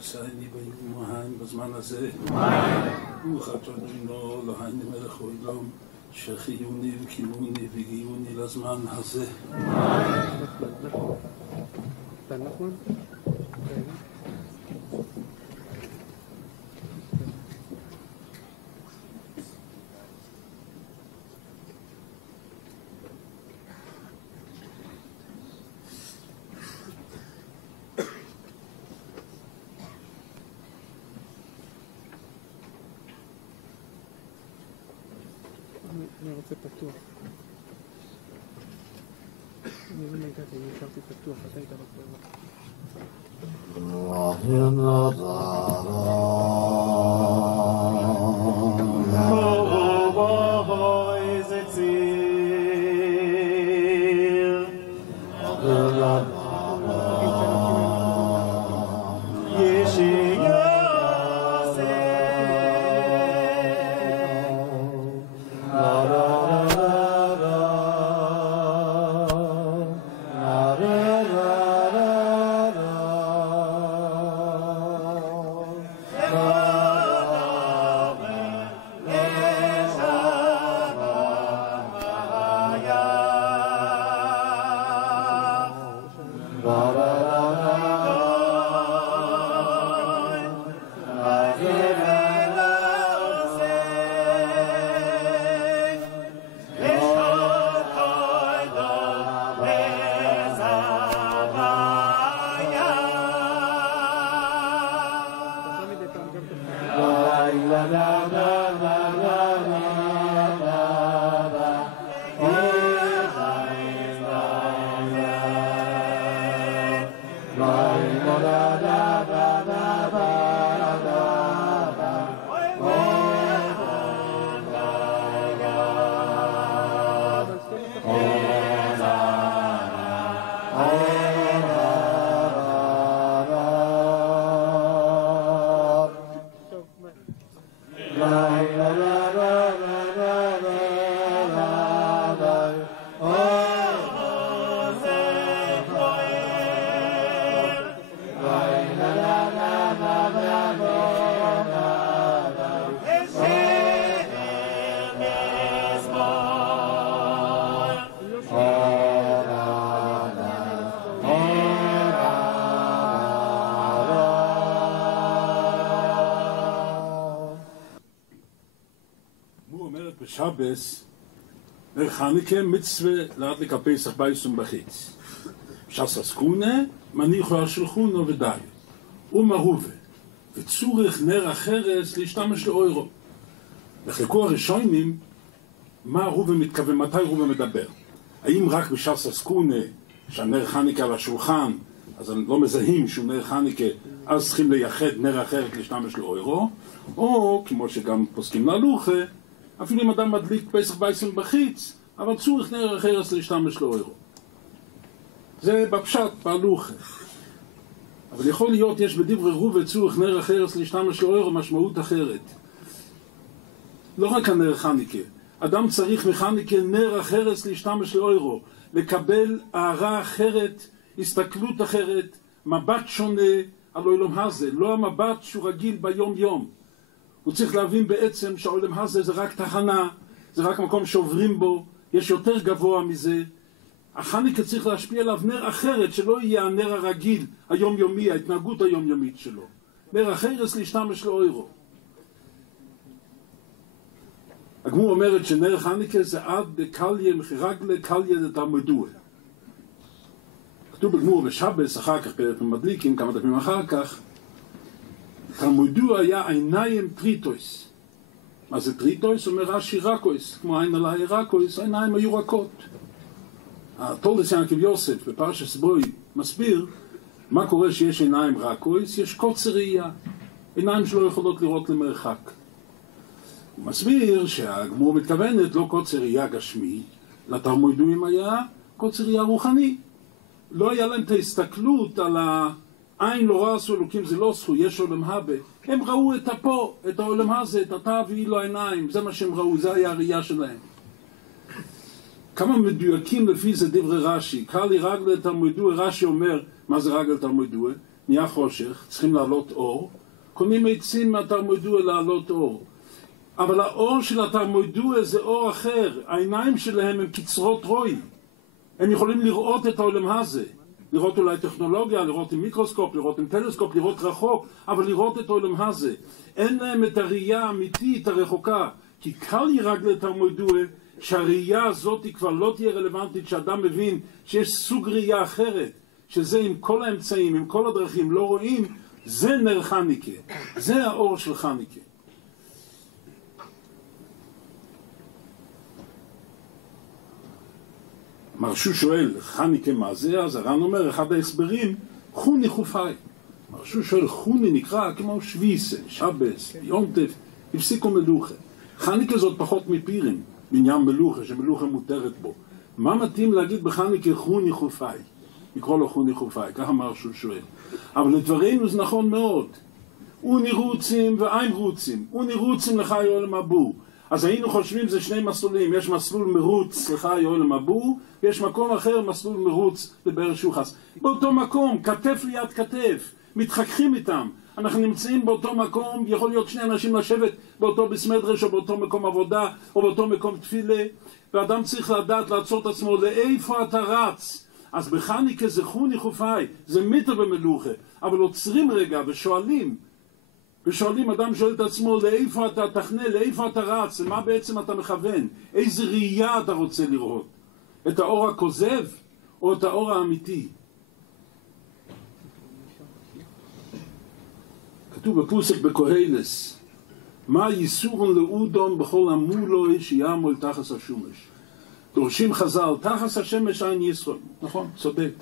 וסייני ביומהן בזמן הזה וחתונו להייני מלך העולם שחייוני וקימוני וגיוני לזמן הזה אני רוצה פתוח. אני לא נגעתי, אני השארתי פתוח, אתה היית שבס חנוכה מצווה להדליק הפסח בייסום בחיץ שססקונה מניחו השולחונו ודי ומרובה וצורך נר החרס להשתמש לאוירו. בחלקו הראשונים מה רובה מתכוון, מתי רובה מדבר? האם רק בשססקונה שהנר חנוכה על השולחן אז לא מזהים שהוא נר חנוכה אז צריכים לייחד נר אחרת להשתמש לאוירו, או כמו שגם פוסקים להלוכה אפילו אם אדם מדליק פסח בייסום בחיץ, אבל צורך נר החרס להשתמש לאוירו. זה בפשט, בהלוכה. אבל יכול להיות, יש בדברי רובה צורך נר החרס להשתמש לאוירו משמעות אחרת. לא רק הנר חנוכה. אדם צריך מחנוכה נר החרס להשתמש לאוירו, לקבל הערה אחרת, הסתכלות אחרת, מבט שונה על העולם הזה, לא המבט שהוא רגיל ביום יום. הוא צריך להבין בעצם שהעולם הזה זה רק תחנה, זה רק מקום שעוברים בו, יש יותר גבוה מזה. החנוכה צריך להשפיע עליו נר אחרת, שלא יהיה הנר הרגיל, היומיומי, ההתנהגות היומיומית שלו. נר החרס להשתמש לאוירו. הגמור אומרת שנר חנוכה זה עד דקליה מחירגלה קליה דתלמודוה. כתוב בגמור בשבס, אחר כך פרק מדליקים, כמה דפים אחר כך, תלמודו היה עיניים טריטויס. מה זה טריטויס? אומר רש"י רקויס, כמו עין עלי רקויס, העיניים היו רכות. התולדס יעקב יוסף בפרשת בוי מסביר מה קורה שיש עיניים רקויס? יש קוצר ראייה. עיניים שלא יכולות לראות למרחק. הוא מסביר שהגמור מתכוונת לא קוצר ראייה גשמי, לתלמודים היה קוצר ראייה רוחני. לא היה להם את ההסתכלות על העין לא ראה עשו אלוקים, זה לא עשו, יש עולם הבא. הם ראו את הפה, את העולם הזה, את התא ואילו העיניים, זה מה שהם ראו, זה היה הראייה שלהם. כמה מדויקים לפי זה דברי רש"י. קרלי רגל תלמודו, רש"י אומר, מה זה רגל תלמודו? נהיה חושך, צריכים לעלות אור. קונים עצים מהתלמודו לעלות אור. אבל האור של התלמודו זה אור אחר. העיניים שלהם הם קצרות רוי. הם יכולים לראות את העולם הזה. לראות אולי טכנולוגיה, לראות עם מיקרוסקופ, לראות עם טלסקופ, לראות רחוק, אבל לראות את העולם הזה. אין להם את הראייה האמיתית הרחוקה. כי קרלי רגל תלמודו שהראייה הזאת היא כבר לא תהיה רלוונטית, שאדם מבין שיש סוג ראייה אחרת, שזה עם כל האמצעים, עם כל הדרכים, לא רואים, זה נר חניקה, זה האור של חניקה. מרשו שואל, חניקה מה זה? אז הר"ן אומר, אחד ההסברים, חוני חופאי. מרשו שואל, חוני נקרא כמו שוויסה, שבס, יונטף, הפסיקו מלוכה. חניקה זאת פחות מפירים. בעניין מלוכה, שמלוכה מותרת בו. מה מתאים להגיד בחניקה חוני חופאי? לקרוא לו חוני חופאי, ככה מרשו שואל. אבל לדברנו זה נכון מאוד. אוני רוצים ואין רוצים. אוני רוצים לחי עולם הבו. אז היינו חושבים זה שני מסלולים. יש מסלול מרוץ לחי עולם הבו, ויש מקום אחר מסלול מרוץ לבאר שוחס. באותו מקום, כתף ליד כתף, מתחככים איתם. אנחנו נמצאים באותו מקום, יכול להיות שני אנשים לשבת באותו בסמדרש או באותו מקום עבודה או באותו מקום תפילה, ואדם צריך לדעת לעצור את עצמו, לאיפה אתה רץ? אז בחניקה זה חוני חופאי, זה מיטה במלוכה, אבל עוצרים רגע ושואלים, אדם שואל את עצמו, לאיפה אתה תכנה, לאיפה אתה רץ, למה בעצם אתה מכוון, איזה ראייה אתה רוצה לראות, את האור הכוזב או את האור האמיתי? כתוב בפוסק בקהלס, מה ייסורון לאודום בכל המולוי שיעמול תחס השומש. דורשים חז"ל, תחס השמש אין ישרון. נכון, צודק.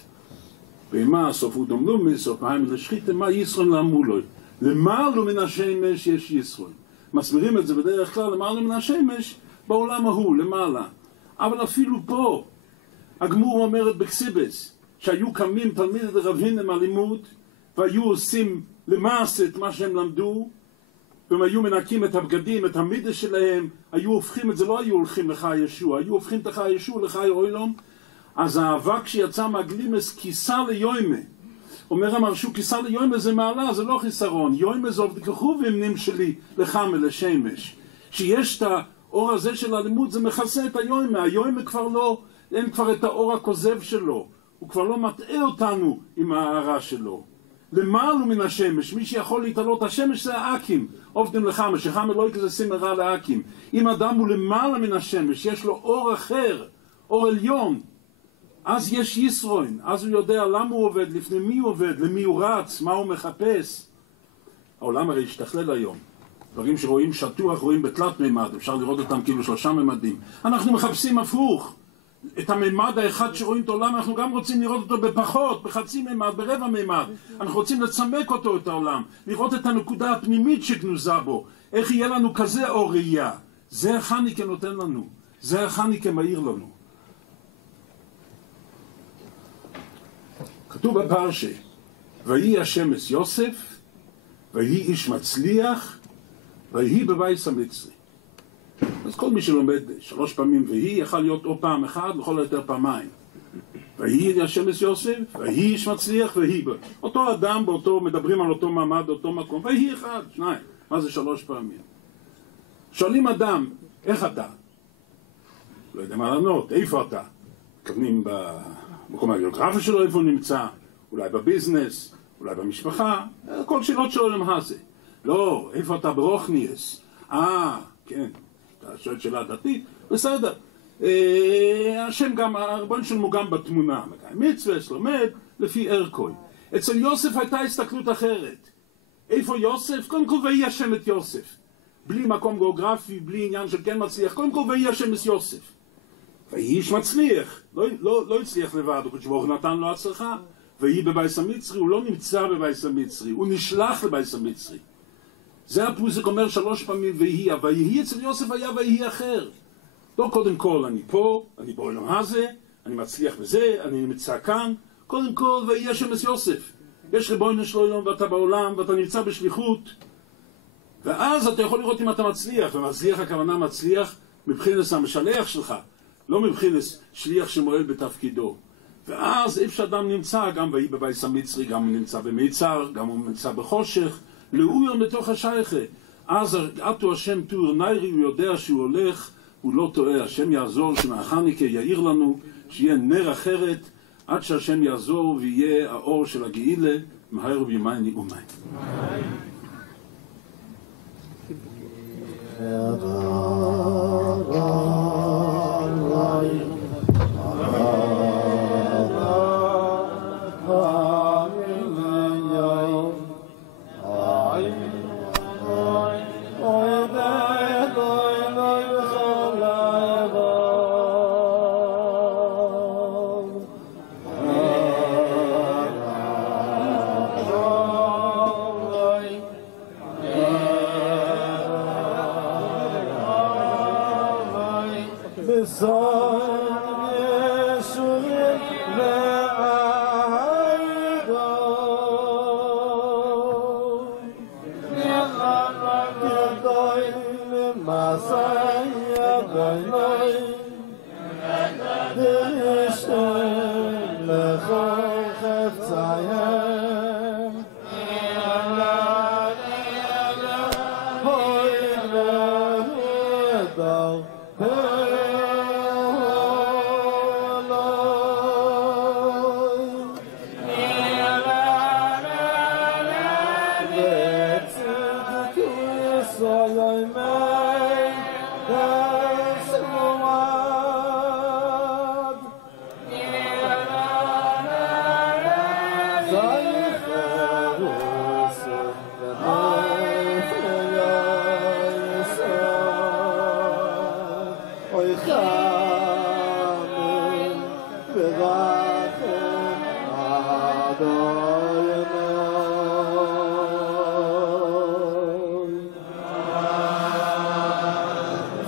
ומה סוף אודום לומי, סוף מים לשחיתה, מה ישרון למולוי? למעלו מן השמש יש ישרון. מסבירים את זה בדרך כלל, למעלו מן השמש בעולם ההוא, למעלה. אבל אפילו פה, הגמור אומרת בקסיבס, שהיו קמים תלמידי רבינם הלימוד, והיו עושים למעשה את מה שהם למדו, והם היו מנקים את הבגדים, את המידה שלהם, היו הופכים את זה, לא היו הולכים לחי ישוע, היו הופכים את החי ישוע לחי אוילום. אז האבק שיצא מהגלימס כיסה ליוימה. אומר המרשו, כיסה ליוימה זה מעלה, זה לא חיסרון. יוימה זה עובד כחובים שלי לחמה, לשמש. שיש את האור הזה של הלימוד, זה מכסה את היוימה. היוימה כבר לא, אין כבר את האור הכוזב שלו. הוא כבר לא מטעה אותנו עם ההערה שלו. למעלו מן השמש, מי שיכול להתעלות השמש זה האקים, עובדים לחמה, שחמה לא יקזה שים הרע לאקים. אם אדם הוא למעלה מן השמש, יש לו אור אחר, אור עליון, אז יש ישרוין, אז הוא יודע למה הוא עובד, לפני מי הוא עובד, למי הוא רץ, מה הוא מחפש. העולם הרי השתכלל היום. דברים שרואים שטוח, רואים בתלת מימד, אפשר לראות אותם כאילו 3 ממדים. אנחנו מחפשים הפוך. את הממד האחד שרואים את העולם, אנחנו גם רוצים לראות אותו בפחות, בחצי מימד, ברבע מימד. אנחנו רוצים לצמק אותו, את העולם, לראות את הנקודה הפנימית שגנוזה בו. איך יהיה לנו כזה אור ראייה? זה החניקה נותן לנו, זה החניקה מאיר לנו. כתוב בפרשה, ויהי השם את יוסף, ויהי איש מצליח, ויהי בבייס המצרי. אז כל מי שלומד 3 פעמים ויהי, יכול להיות או פעם אחת, לכל היותר פעמיים. ויהי השם את יוסף, ויהי איש מצליח, ויהי אותו אדם, מדברים על אותו מעמד, אותו מקום, ויהי 1, 2, מה זה 3 פעמים? שואלים אדם, איך אתה? לא יודע מה לענות, איפה אתה? מתכוונים במקום הגיאוגרפי שלו, איפה הוא נמצא, אולי בביזנס, אולי במשפחה, כל שאלות שלו למה זה. לא, איפה אתה ברוכניאס? כן, אתה שואל שאלה דתית, בסדר. השם גם, הרבן שלנו גם בתמונה, מצווה, לומד, לפי ערכוי. אצל יוסף הייתה הסתכלות אחרת. איפה יוסף? קודם כל ויהי השם את יוסף. בלי מקום גיאוגרפי, בלי עניין של כן מצליח, קודם כל ויהי השם את יוסף. ויהי איש מצליח, לא הצליח לבד, הוא נתן לו הצלחה. ויהי בבייס המצרי, הוא לא נמצא בבייס המצרי, הוא נשלח לבייס המצרי. זה הפוסק אומר 3 פעמים ויהי, ויהי אצל יוסף היה ויהי אחר. לא קודם כל אני פה, אני בעולם הזה, אני מצליח בזה, אני נמצא כאן. קודם כל ויהי השם את יוסף. יש ריבונו של עולם ואתה בעולם ואתה נמצא בשליחות. ואז אתה יכול לראות אם אתה מצליח, ומצליח הכוונה מצליח מבחינת המשלח שלך, לא מבחינת שליח שמועל בתפקידו. ואז איפה שאדם נמצא, גם ויהי בבייס המצרי, גם הוא נמצא במיצר, גם הוא נמצא בחושך, לאויר מתוך השייכה. אז עטו השם תור ניירי, הוא יודע שהוא הולך, הוא לא טועה, השם יעזור, שמהחניקה יאיר לנו, שיהיה נר אחרת, עד שהשם יעזור ויהיה האור של הגאילה, מהר בימי אומי.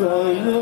Amen.